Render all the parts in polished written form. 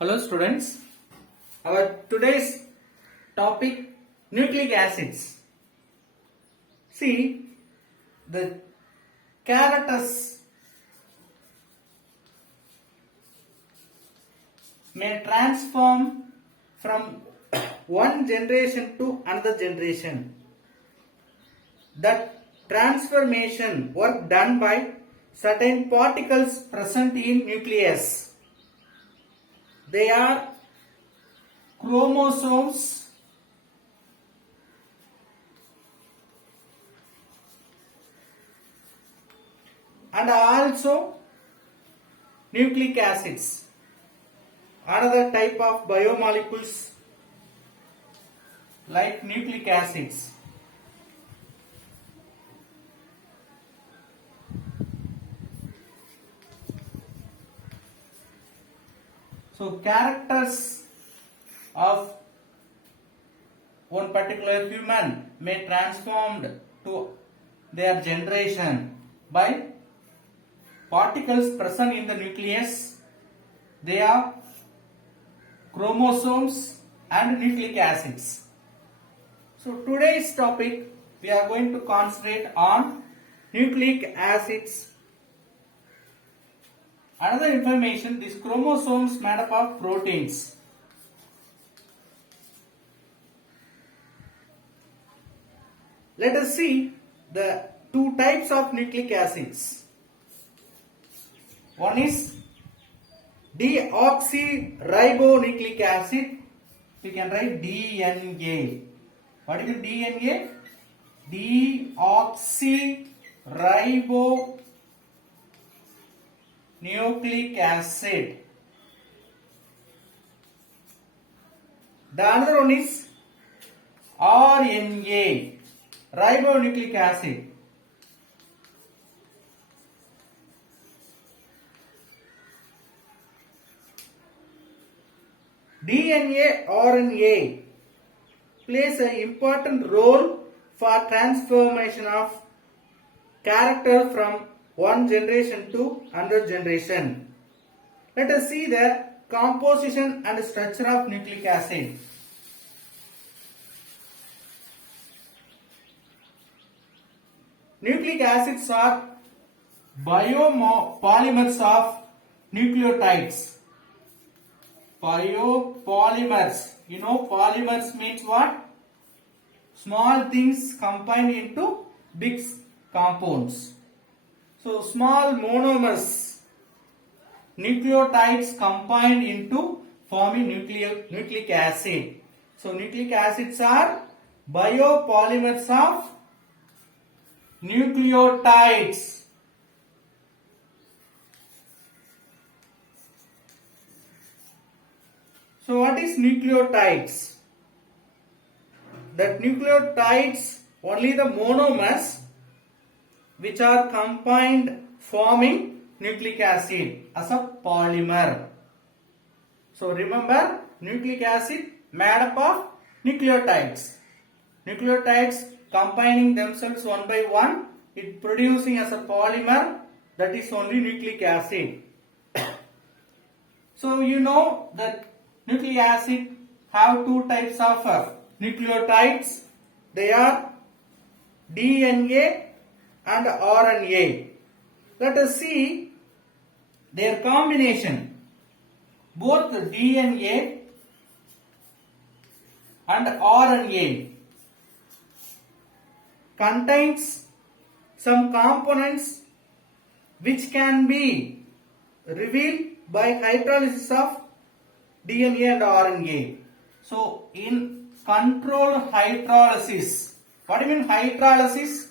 Hello students, our today's topic nucleic acids. See, the characters may transform from one generation to another generation. That transformation work done by certain particles present in nucleus. They are chromosomes and also nucleic acids. Another type of biomolecules like nucleic acids. So characters of one particular human may transformed to their generation by particles present in the nucleus. They are chromosomes and nucleic acids. So today's topic we are going to concentrate on nucleic acids. Another information, these chromosomes made up of proteins. Let us see the two types of nucleic acids. One is deoxyribonucleic acid. We can write DNA. What is DNA? Deoxyribonucleic acid. The another one is RNA, ribonucleic acid. DNA, RNA plays an important role for transformation of character from one generation to another generation. Let us see the composition and structure of nucleic acid. Nucleic acids are biopolymers of nucleotides. Biopolymers. You know, polymers means what? Small things combined into big compounds. So small monomers, nucleotides combined into forming nucleic acid. So nucleic acids are biopolymers of nucleotides. So what is nucleotides? That nucleotides only the monomers which are combined forming nucleic acid as a polymer. So remember, nucleic acid made up of nucleotides. Nucleotides combining themselves one by one, it producing as a polymer, that is only nucleic acid. So you know that nucleic acid have two types of nucleotides. They are DNA and RNA. Let us see their combination. Both DNA and RNA contains some components which can be revealed by hydrolysis of DNA and RNA. So in controlled hydrolysis, what do you mean hydrolysis?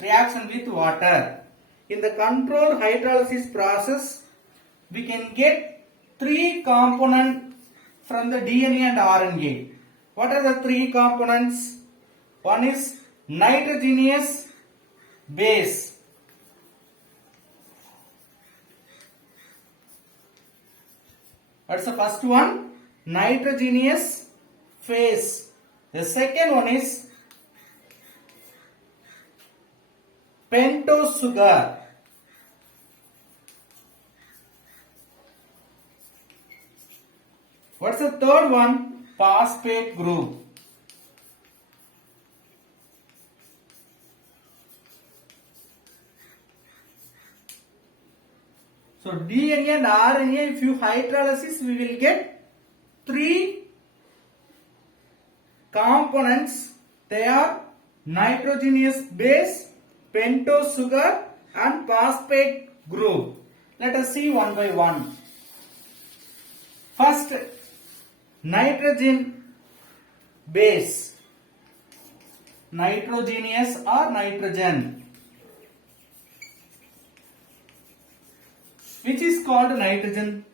Reaction with water. In the controlled hydrolysis process, we can get three components from the DNA and RNA. What are the three components? One is nitrogenous base. What's the first one? Nitrogenous phase. The second one is pentose sugar. What's the third one? Phosphate group. So DNA and RNA, if you hydrolysis, we will get three components. They are nitrogenous base, pentose sugar and phosphate group. Let us see one by one. First, nitrogen base. Nitrogenous or nitrogen, which is called nitrogen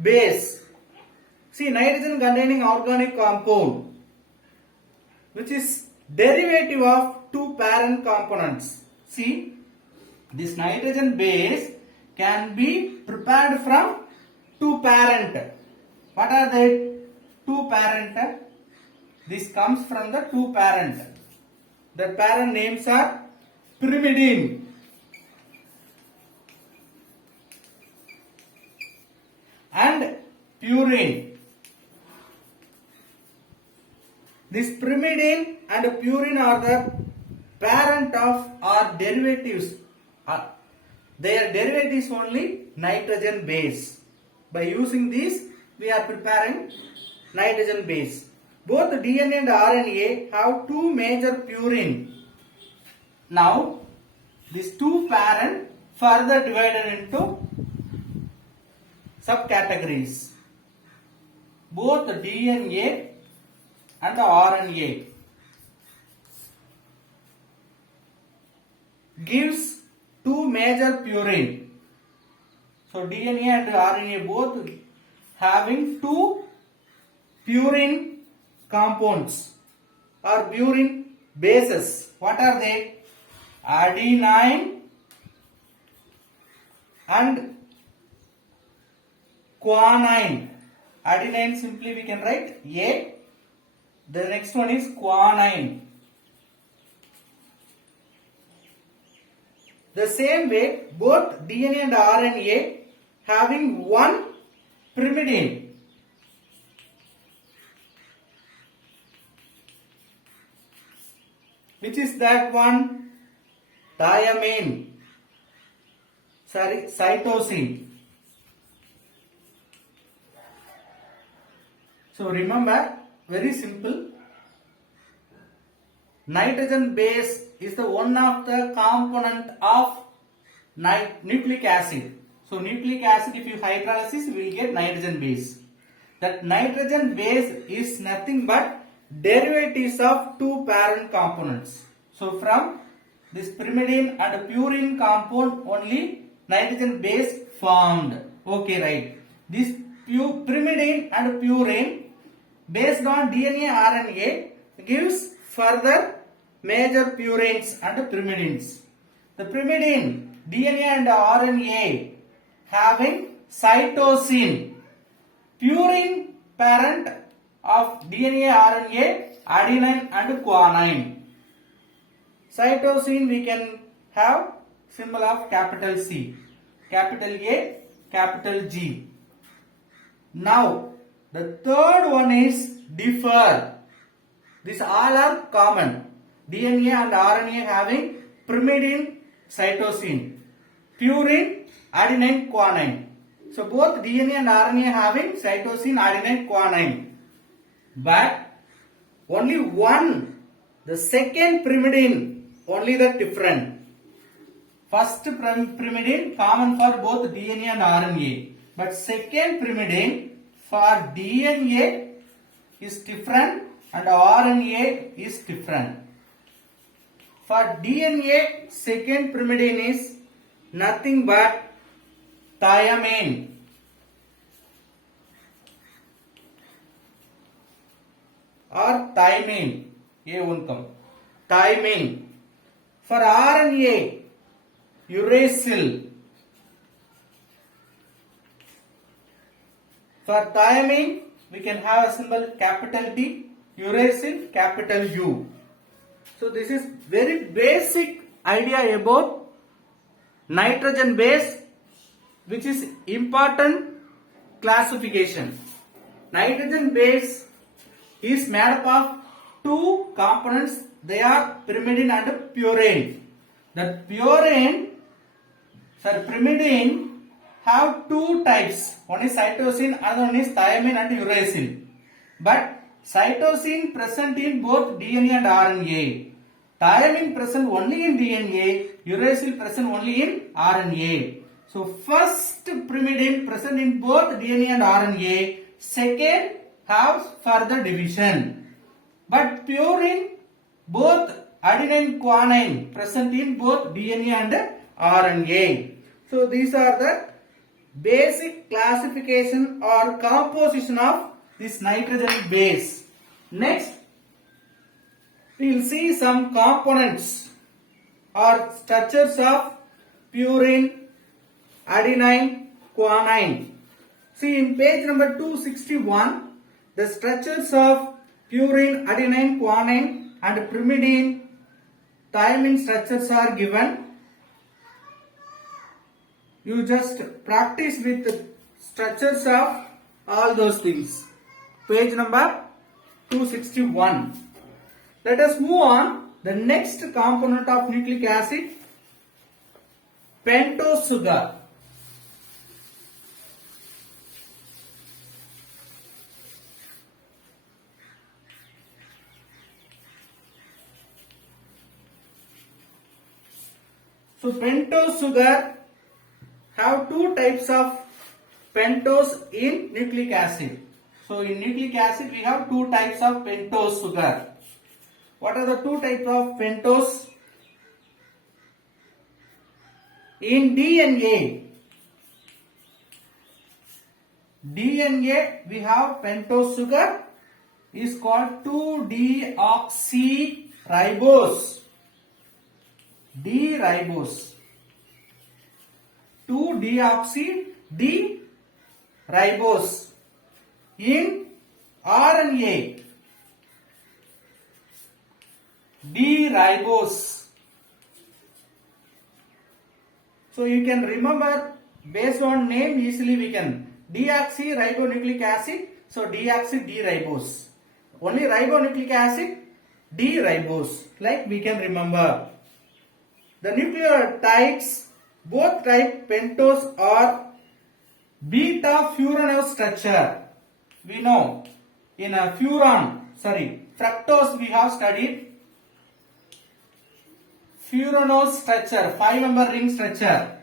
base. See, nitrogen containing organic compound, which is derivative of two parent components. See, this nitrogen base can be prepared from two parent. What are they? Two parent. This comes from the two parent. The parent names are pyrimidine and purine. This pyrimidine and purine are the parent of or derivatives. Their derivatives only nitrogen base. By using these, we are preparing nitrogen base. Both DNA and RNA have two major purine. Now, these two parent further divided into subcategories. Both DNA and the RNA gives two major purine. So DNA and RNA both having two purine compounds or purine bases. What are they? Adenine and guanine. Adenine simply we can write A. The next one is guanine. The same way, both DNA and RNA having one pyrimidine. Which is that one? Thiamine. Cytosine. So remember, very simple. Nitrogen base is the one of the component of nucleic acid. So nucleic acid, if you hydrolysis, we will get nitrogen base. That nitrogen base is nothing but derivatives of two parent components. So from this pyrimidine and purine compound only nitrogen base formed. Okay, right. This pyrimidine and purine based on DNA RNA gives further major purines and pyrimidines. The pyrimidine, DNA and RNA having cytosine, purine parent of DNA RNA, adenine and guanine. Cytosine we can have symbol of capital C, capital A, capital G. Now the third one is differ. These all are common. DNA and RNA having pyrimidine, cytosine, purine, adenine, guanine. So both DNA and RNA having cytosine, adenine, guanine. But only one, the second pyrimidine, only the different. First pyrimidine common for both DNA and RNA. But second pyrimidine for DNA is different and RNA is different. For DNA, second pyrimidine is nothing but thiamine. Or thymine. ये उनकम thymine. For RNA, uracil. For thiamine, we can have a symbol capital T, uracil, capital U. So this is very basic idea about nitrogen base, which is important classification. nitrogen base is made up of two components. They are pyrimidine and purine. The pyrimidine have two types. One is cytosine, another one is thymine and uracil. But cytosine present in both DNA and RNA. Thymine present only in DNA. Uracil present only in RNA. So first pyrimidine present in both DNA and RNA. Second have further division. But purine both adenine guanine present in both DNA and RNA. So these are the basic classification or composition of this nitrogen base. Next, we will see some components or structures of purine, adenine, guanine. See in page number 261, the structures of purine, adenine, guanine and pyrimidine, thymine structures are given. You just practice with the structures of all those things. Page number 261. Let us move on. The next component of nucleic acid, pentose sugar. So pentose sugar have two types of pentose in nucleic acid. So in nucleic acid we have two types of pentose sugar. What are the two types of pentose? In DNA we have pentose sugar is called 2-deoxyribose. D-ribose. 2-deoxy-D-ribose. In RNA, D-ribose. So you can remember based on name easily we can deoxyribonucleic acid. So deoxy-D-ribose. Only ribonucleic acid, D-ribose. Like we can remember. The nucleotides, both type pentose are beta furanose structure. We know in a fructose we have studied furanose structure, 5-member ring structure.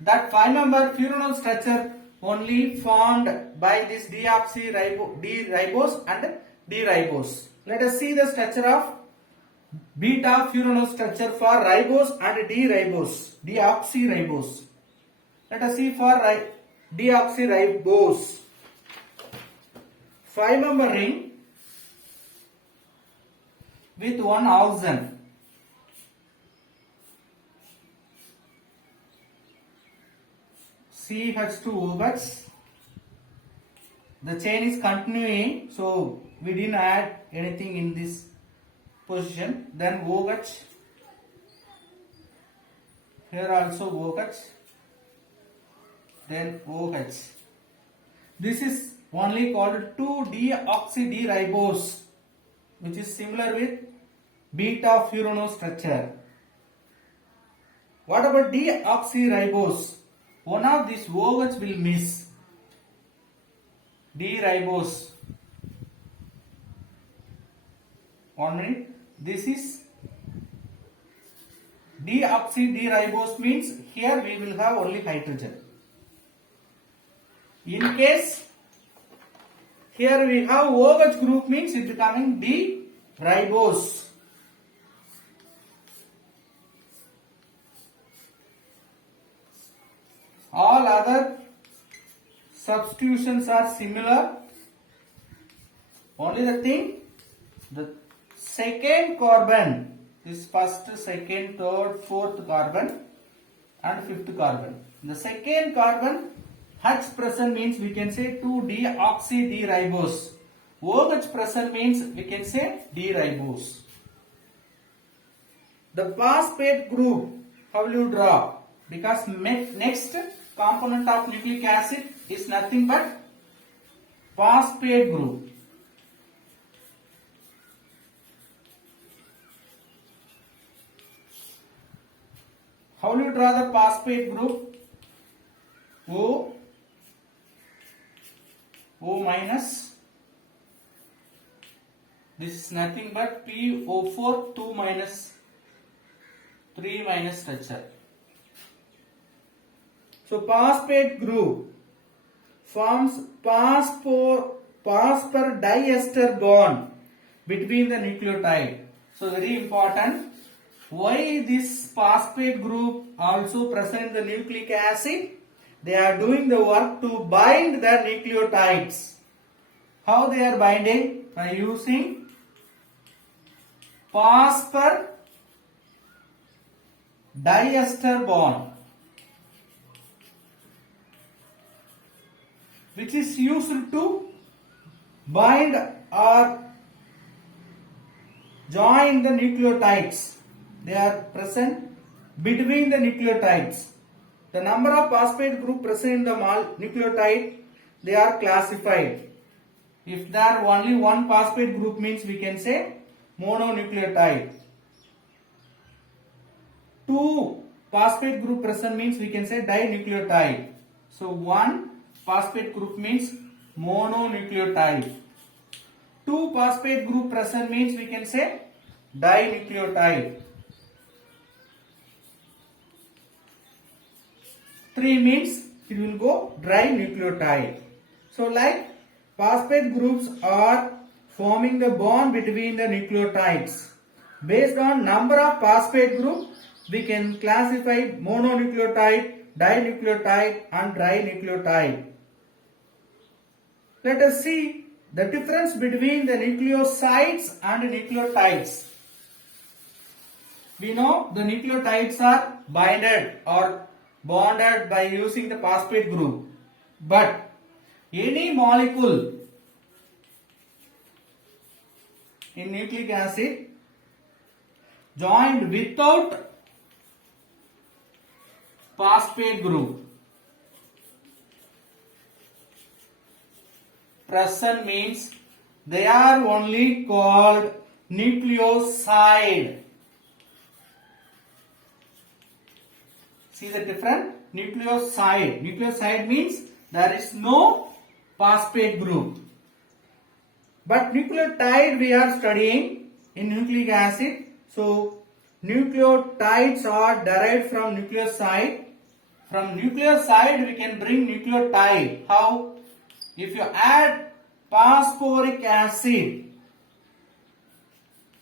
That 5-member furanose structure only formed by this D-ribose and D-ribose. Let us see the structure of beta furanose structure for ribose and D-ribose, deoxyribose. Let us see for deoxyribose. 5-member ring with one oxygen. CH2OH. The chain is continuing, so we didn't add anything in this position. Then OH. Here also OH. Then OH. This is only called 2-deoxy-D-ribose, which is similar with beta furanose structure. What about deoxyribose? One of these OH will miss. D-ribose. 1 minute. This is deoxy-D-ribose means here we will have only hydrogen. In case here we have OH group means it becoming D-ribose. All other substitutions are similar. Only the thing, the second carbon, this first, second, third, fourth carbon and fifth carbon. The second carbon H present means we can say 2-deoxy-D-ribose. OH present means we can say D-ribose. The phosphate group, how will you draw? Because next component of nucleic acid is nothing but phosphate group. How will you draw the phosphate group? O minus, this is nothing but PO4 2 minus 3 minus structure. So phosphate group forms phosphor diester bond between the nucleotide. So very important. Why this phosphate group also present in the nucleic acid? They are doing the work to bind the nucleotides. How they are binding? By using phosphor diester bond, which is used to bind or join the nucleotides. They are present between the nucleotides. The number of phosphate group present in the nucleotide, they are classified. If there are only one phosphate group means we can say mononucleotide. 2 phosphate group present means we can say dinucleotide. So 1 phosphate group means mononucleotide. 2 phosphate group present means we can say dinucleotide. 3 means it will go trinucleotide. So like phosphate groups are forming the bond between the nucleotides. Based on number of phosphate groups, we can classify mononucleotide, dinucleotide and trinucleotide. Let us see the difference between the nucleosides and nucleotides. We know the nucleotides are binded or bonded by using the phosphate group, but any molecule in nucleic acid joined without phosphate group present means they are only called nucleoside. See the difference? Nucleoside. Nucleoside means there is no phosphate group. But nucleotide we are studying in nucleic acid. So nucleotides are derived from nucleoside. From nucleoside we can bring nucleotide. How? If you add phosphoric acid,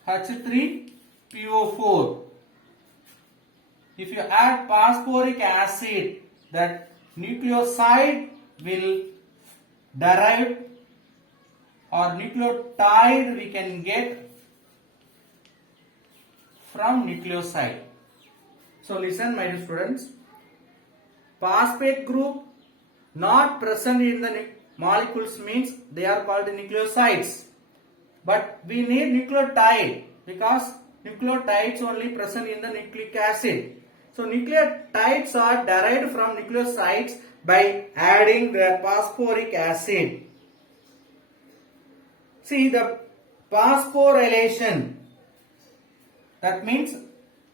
H3PO4. If you add phosphoric acid, that nucleoside will derive or nucleotide we can get from nucleoside. So listen my dear students, phosphate group not present in the molecules means they are called nucleosides. But we need nucleotide because nucleotides only present in the nucleic acid. So nucleotides are derived from nucleosides by adding the phosphoric acid. See the phosphorylation. That means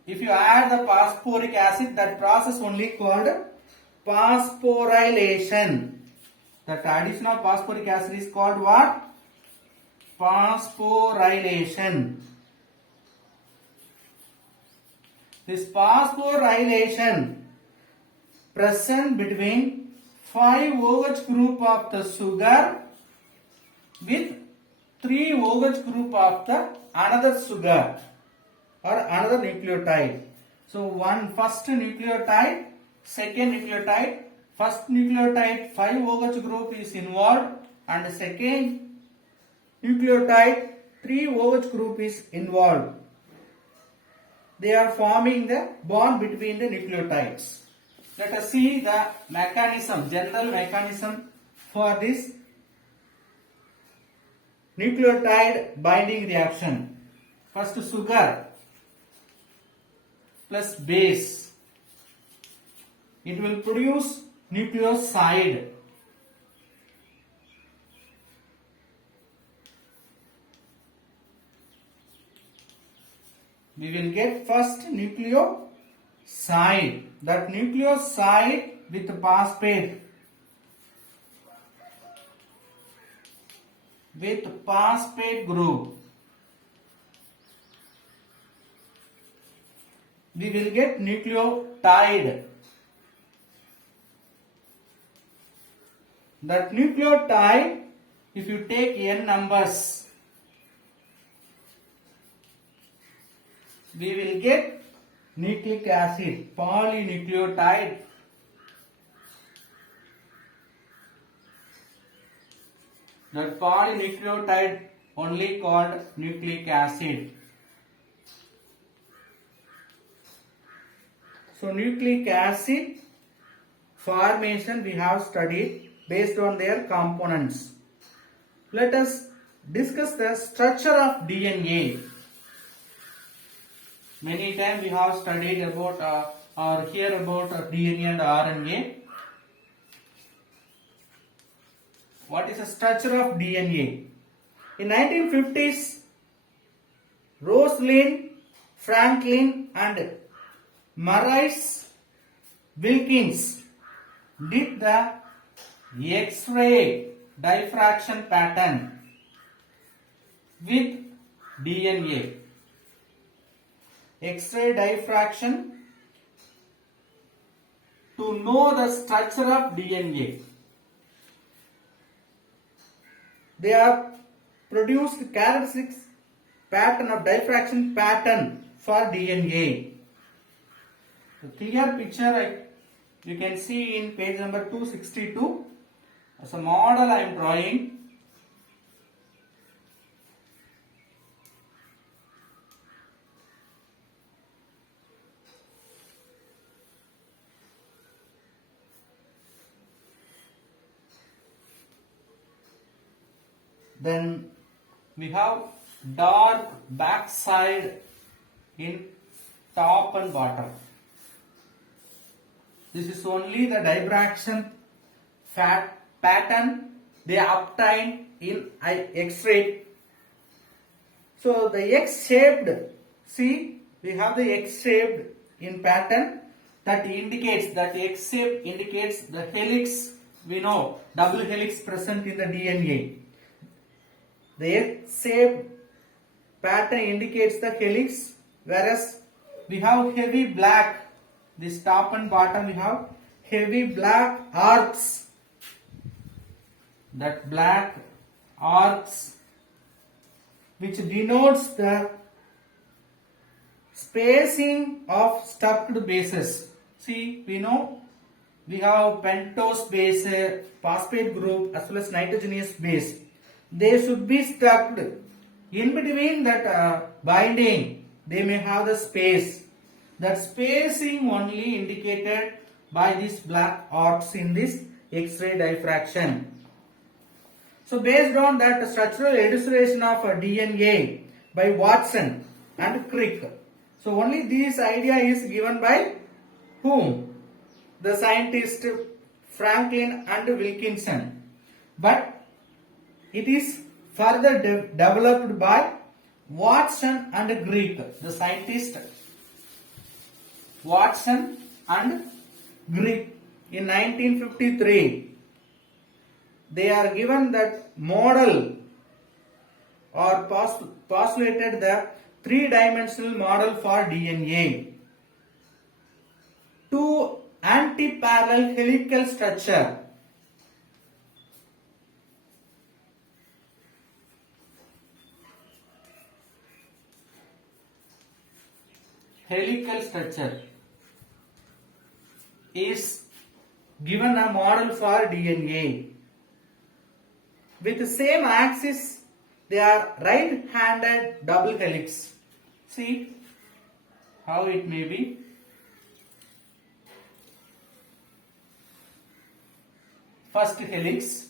if you add the phosphoric acid, that process only called phosphorylation. That addition of phosphoric acid is called what? Phosphorylation. This phosphorylation present between 5OH group of the sugar with 3OH group of the another sugar or another nucleotide. So first nucleotide, second nucleotide, first nucleotide 5OH group is involved and second nucleotide 3OH group is involved. They are forming the bond between the nucleotides. Let us see the mechanism, general mechanism for this nucleotide binding reaction. First sugar plus base. It will produce nucleoside. we will get first nucleoside. That nucleoside with phosphate group, we will get nucleotide. That nucleotide, if you take n numbers, we will get nucleic acid, polynucleotide. That polynucleotide only called nucleic acid. So nucleic acid formation we have studied based on their components. Let us discuss the structure of DNA. Many times we have studied about or hear about DNA and RNA. What is the structure of DNA? In 1950s, Rosalind Franklin and Maurice Wilkins did the X-ray diffraction pattern with DNA. X-ray diffraction to know the structure of DNA. They have produced characteristic pattern of diffraction pattern for DNA. The clear picture you can see in page number 262. As a model I am drawing. Then we have dark backside in top and bottom. This is only the diffraction pattern they obtained in X-ray. So the X-shaped, see we have the X-shaped in pattern that indicates that X-shape indicates the helix. We know double helix present in the DNA. The X-shaped pattern indicates the helix, whereas we have heavy black. This top and bottom we have heavy black arcs. That black arcs which denotes the spacing of stucked bases. See, we know we have pentose base, phosphate group as well as nitrogenous base. They should be stuck. In between that binding, they may have the space. That spacing only indicated by these black arcs in this X-ray diffraction. So based on that structural elucidation of DNA by Watson and Crick. So only this idea is given by whom? The scientist Franklin and Wilkinson. But it is further developed by Watson and Crick, the scientist Watson and Crick in 1953. They are given that model or postulated the three-dimensional model for DNA. Two anti-parallel helical structure. Helical structure is given a model for DNA. With the same axis, they are right-handed double helix. See how it may be. First helix.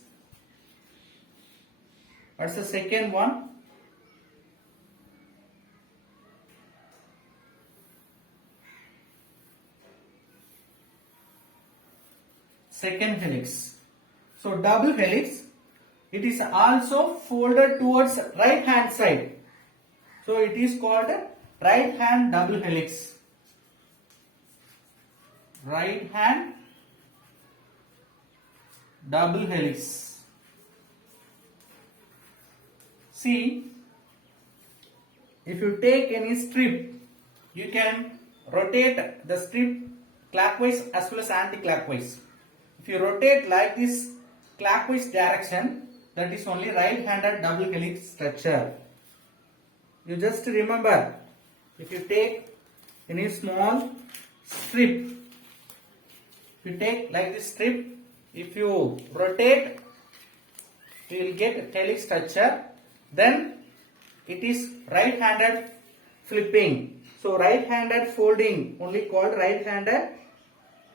What's the second one? Second helix. So double helix, it is also folded towards right hand side. So it is called right hand double helix. Right hand double helix. See, if you take any strip, you can rotate the strip clockwise as well as anti-clockwise. If you rotate like this clockwise direction, that is only right-handed double helix structure. You just remember, if you take any small strip, if you take like this strip, if you rotate, you will get helix structure. Then it is right-handed flipping. So right-handed folding only called right-handed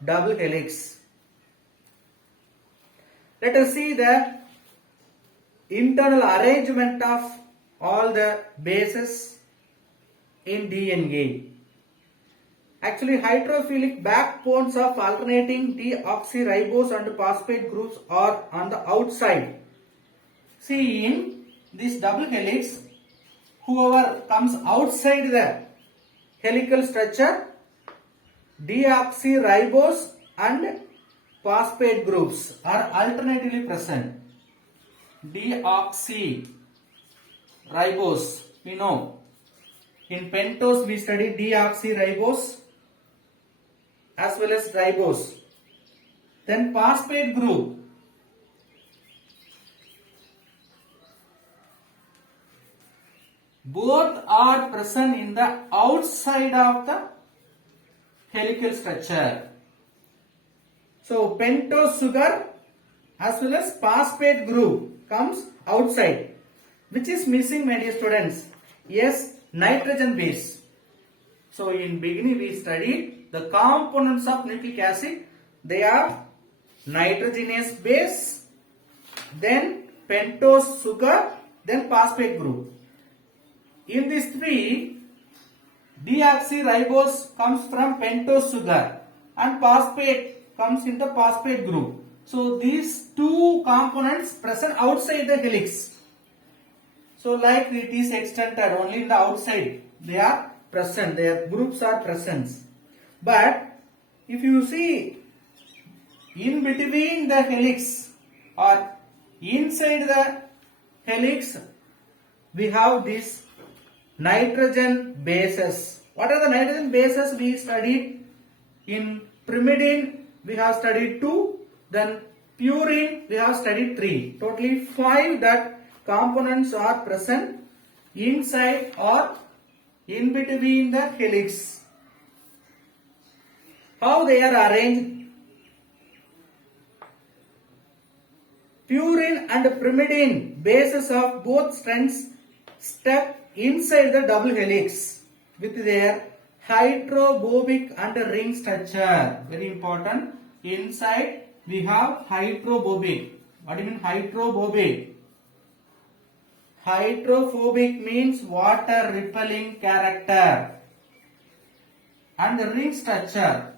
double helix. Let us see the internal arrangement of all the bases in DNA. Actually, hydrophilic backbones of alternating deoxyribose and phosphate groups are on the outside. See, in this double helix, whoever comes outside the helical structure, deoxyribose and phosphate groups are alternately present. Deoxyribose, we know. In pentose we study deoxyribose as well as ribose. Then phosphate group. Both are present in the outside of the helical structure. So pentose sugar as well as phosphate group comes outside. Which is missing, my dear students? Yes, nitrogen base. So in beginning we studied the components of nucleic acid. They are nitrogenous base, then pentose sugar, then phosphate group. In these three, deoxyribose comes from pentose sugar and phosphate comes in the phosphate group. So these two components present outside the helix. So like it is extended only in the outside. They are present. Their groups are present. But if you see in between the helix or inside the helix, we have these nitrogen bases. What are the nitrogen bases we studied? In pyrimidine we have studied 2, then purine we have studied 3. Totally 5 that components are present inside or in between the helix. How they are arranged? Purine and pyrimidine bases of both strands step inside the double helix with their hydrophobic and ring structure. Very important. Inside we have hydrophobic. What do you mean hydrophobic? Hydrophobic means water repelling character. And the ring structure.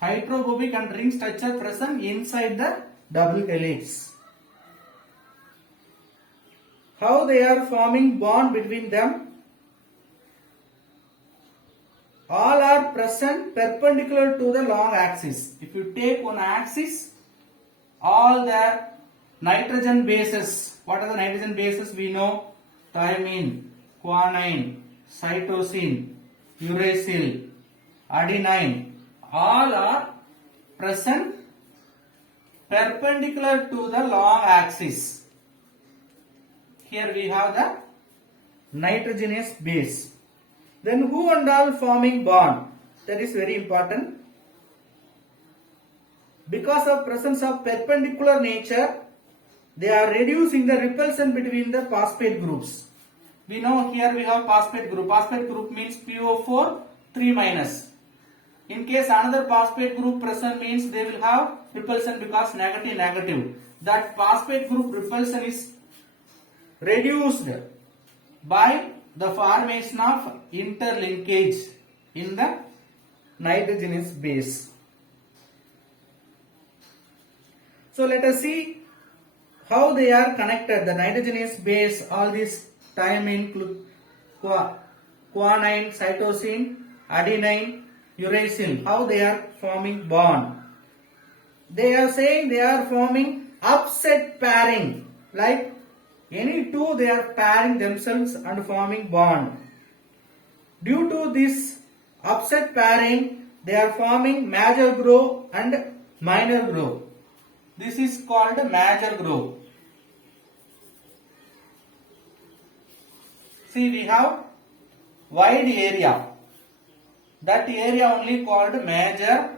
Hydrophobic and ring structure present inside the double helix. How they are forming bond between them? All are present perpendicular to the long axis. If you take one axis, all the nitrogen bases. What are the nitrogen bases? We know thymine, guanine, cytosine, uracil, adenine. All are present perpendicular to the long axis. Here we have the nitrogenous base. Then who and all forming bond? That is very important. Because of presence of perpendicular nature, they are reducing the repulsion between the phosphate groups. We know here we have phosphate group. Phosphate group means PO4 3 minus. In case another phosphate group present means they will have repulsion because negative negative. That phosphate group repulsion is reduced by the formation of interlinkage in the nitrogenous base. So let us see how they are connected. The nitrogenous base, all this thymine, guanine, cytosine, adenine, uracil, how they are forming bond. They are saying they are forming upset pairing, like any two they are pairing themselves and forming bond. Due to this upset pairing, they are forming major group and minor group. This is called major group. See, we have wide area. That area only called major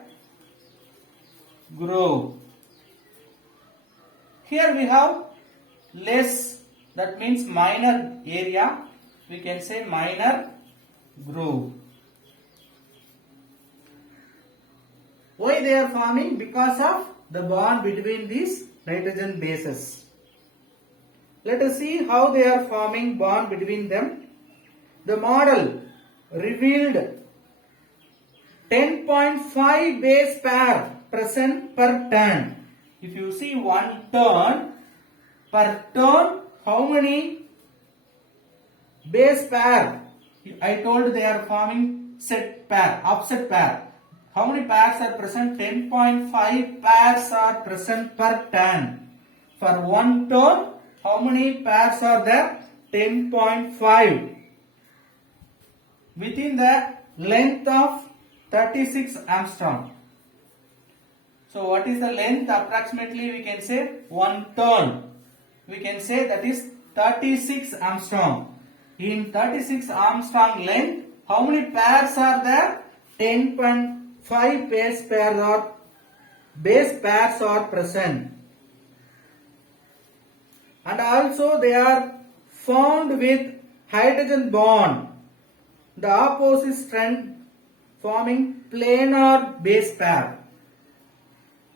group. Here we have less, that means minor area. We can say minor group. Why they are forming? Because of the bond between these nitrogen bases. Let us see how they are forming bond between them. The model revealed 10.5 base pair present per turn. If you see one turn, per turn, how many base pair? I told they are forming set pair, offset pair. How many pairs are present? 10.5 pairs are present per turn. For one turn, how many pairs are there? 10.5. Within the length of 36 Armstrong. So what is the length? Approximately we can say one turn. We can say that is 36 Armstrong. In 36 Armstrong length, how many pairs are there? 10.5 base pairs are present. And also they are found with hydrogen bond. The opposite strength forming planar base pair.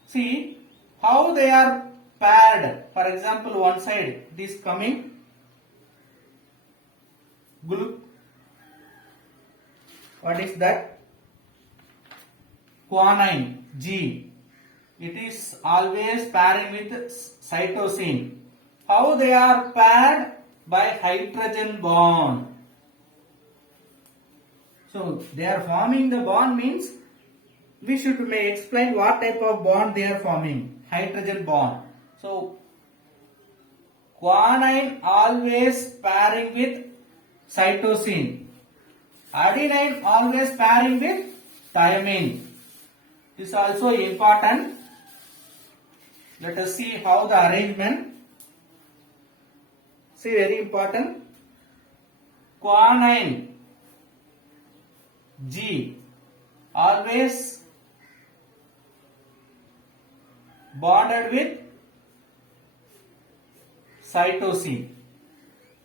See how they are paired. For example, one side it is coming what is that? Guanine G. It is always pairing with cytosine. How they are paired? By hydrogen bond. So they are forming the bond means we may explain what type of bond they are forming. Hydrogen bond. So guanine always pairing with cytosine. Adenine always pairing with thymine. This is also important. Let us see how the arrangement. See, very important. Guanine G always bonded with cytosine.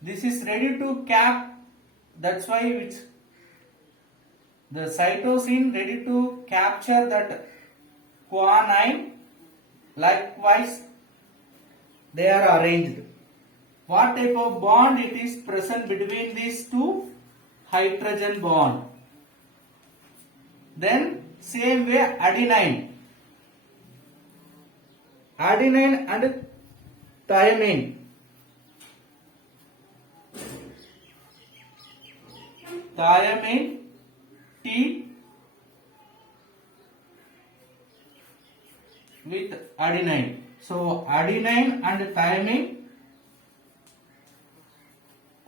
This is ready to cap. That's why which the cytosine ready to capture that guanine. Likewise, they are arranged. What type of bond it is present between these two? Hydrogen bond. Then same way adenine. Adenine and thymine. Thymine T with adenine. So adenine and thymine,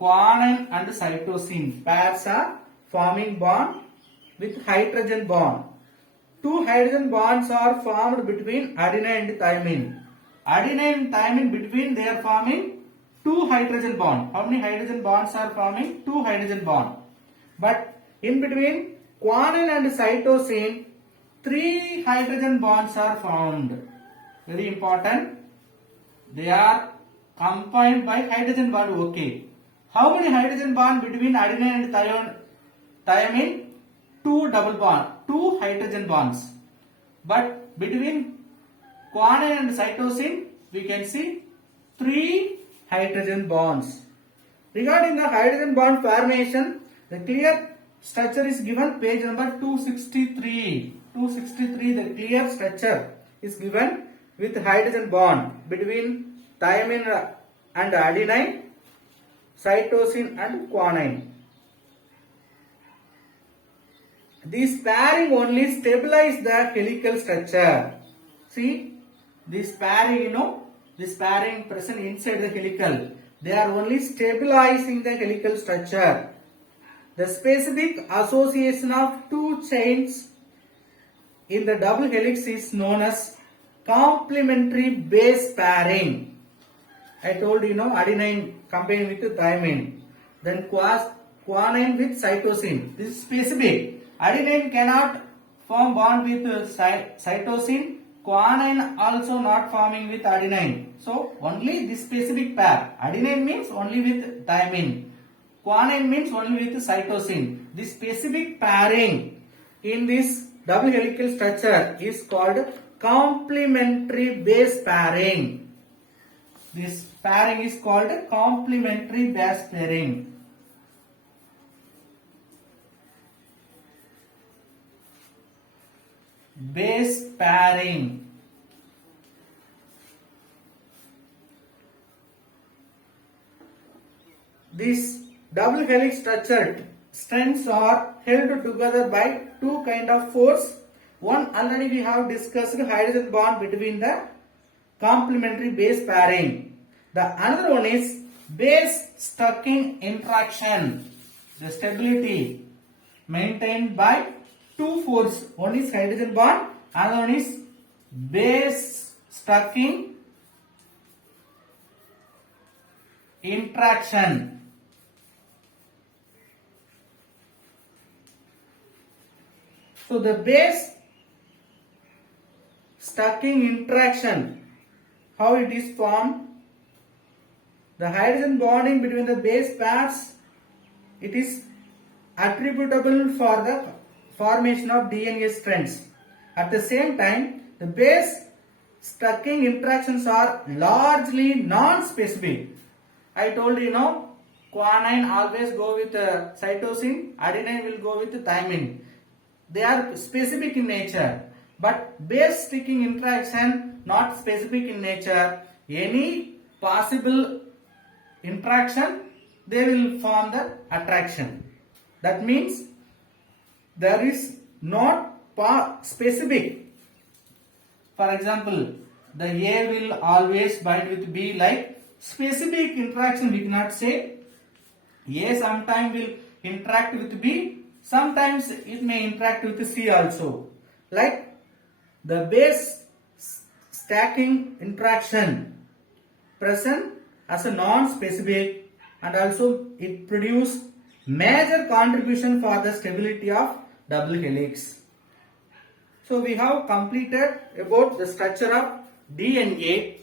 guanine and cytosine pairs are forming bond with hydrogen bond. Two hydrogen bonds are formed between adenine and thymine. Adenine and thymine between they are forming two hydrogen bond. How many hydrogen bonds are forming? Two hydrogen bond. But in between guanine and cytosine, three hydrogen bonds are formed. Very important. They are combined by hydrogen bond. Okay. How many hydrogen bond between adenine and thymine? Two double bond, two hydrogen bonds. But between guanine and cytosine, we can see three hydrogen bonds. Regarding the hydrogen bond formation, the clear structure is given page number 263. 263, the clear structure is given with hydrogen bond between thymine and adenine, cytosine and guanine. This pairing only stabilize the helical structure. See, this pairing, this pairing present inside the helical. They are only stabilizing the helical structure. The specific association of two chains in the double helix is known as complementary base pairing. I told adenine combined with thymine, then guanine with cytosine. This is specific. Adenine cannot form bond with cytosine. Guanine also not forming with adenine. So only this specific pair. Adenine means only with thymine. Guanine means only with cytosine. This specific pairing in this double helical structure is called complementary base pairing. This pairing is called complementary base pairing. Base pairing. These double helix structured strands are held together by two kind of force. One already we have discussed, hydrogen bond between the complementary base pairing. The another one is base stacking interaction. The stability maintained by two force. One is hydrogen bond, another one is base stacking interaction. So the base stacking interaction, how it is formed? The hydrogen bonding between the base pairs, it is attributable for the formation of DNA strands. At the same time, the base stacking interactions are largely non-specific. I told guanine always go with cytosine, adenine will go with thymine. They are specific in nature, but base sticking interaction not specific in nature. Any possible interaction, they will form the attraction. That means there is not specific. For example, the A will always bind with B, like specific interaction we cannot say. A sometime will interact with B, sometimes it may interact with C also. Like the base stacking interaction present as a non-specific, and also it produce major contribution for the stability of double helix. So we have completed about the structure of DNA.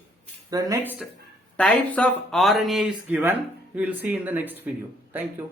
The next types of RNA is given. We will see in the next video. Thank you.